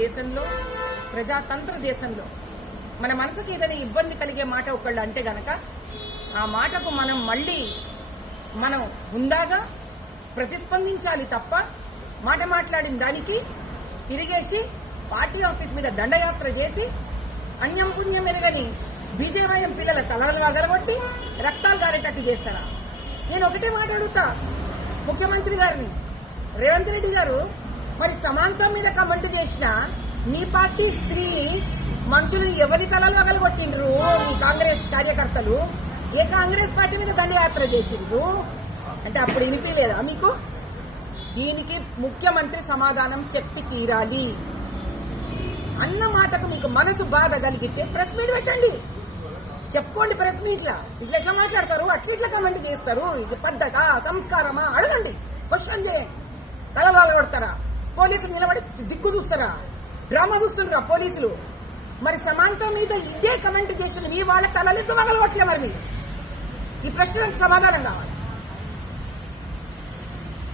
దేశంలో, ప్రజాతంత్ర దేశంలో మన మనసుకి ఏదైనా ఇబ్బంది కలిగే మాట ఒకళ్ళు అంటే గనక ఆ మాటకు మనం హుందాగా ప్రతిస్పందించాలి తప్ప మాట మాట్లాడిన దానికి తిరిగేసి పార్టీ ఆఫీస్ మీద దండయాత్ర చేసి అన్యం పుణ్యం ఎరగని బీజేవైఎం పిల్లల తలలు వగలగొట్టి రక్తాలు గారేటట్టు చేస్తారా? నేను ఒకటే మాట అడుగుతా ముఖ్యమంత్రి గారిని, రేవంత్ రెడ్డి గారు, మరి సమాంతం మీద కమెంట్ చేసిన మీ పార్టీ స్త్రీ మనుషులు ఎవరి తలలు వగలగొట్టిండ్రు? మీ కాంగ్రెస్ కార్యకర్తలు ఏ కాంగ్రెస్ పార్టీ మీద దండయాత్ర చేసిండ్రు అంటే అప్పుడు వినిపించలేదా మీకు? దీనికి ముఖ్యమంత్రి సమాధానం చెప్పి తీరాలి. అన్న మాటకు మీకు మనసు బాధ కలిగితే ప్రెస్ మీట్ పెట్టండి, చెప్పుకోండి. ప్రెస్ మీట్లా ఇట్లా మాట్లాడతారు, అట్లా కమెంట్ చేస్తారు, ఇది పద్ధత సంస్కారమా అడగండి, క్వశ్చన్ చేయండి. తలలు కొడతారా? పోలీసులు నిలబడి దిక్కు చూస్తారా? డ్రామా చూస్తున్నారా పోలీసులు? మరి సమాంత మీద ఇదే కమెంట్ చేసిన మీ వాళ్ళ తలలు ఎందుకు వగలగొట్టలే? మరి ఈ ప్రశ్నలకు సమాధానం కావాలి.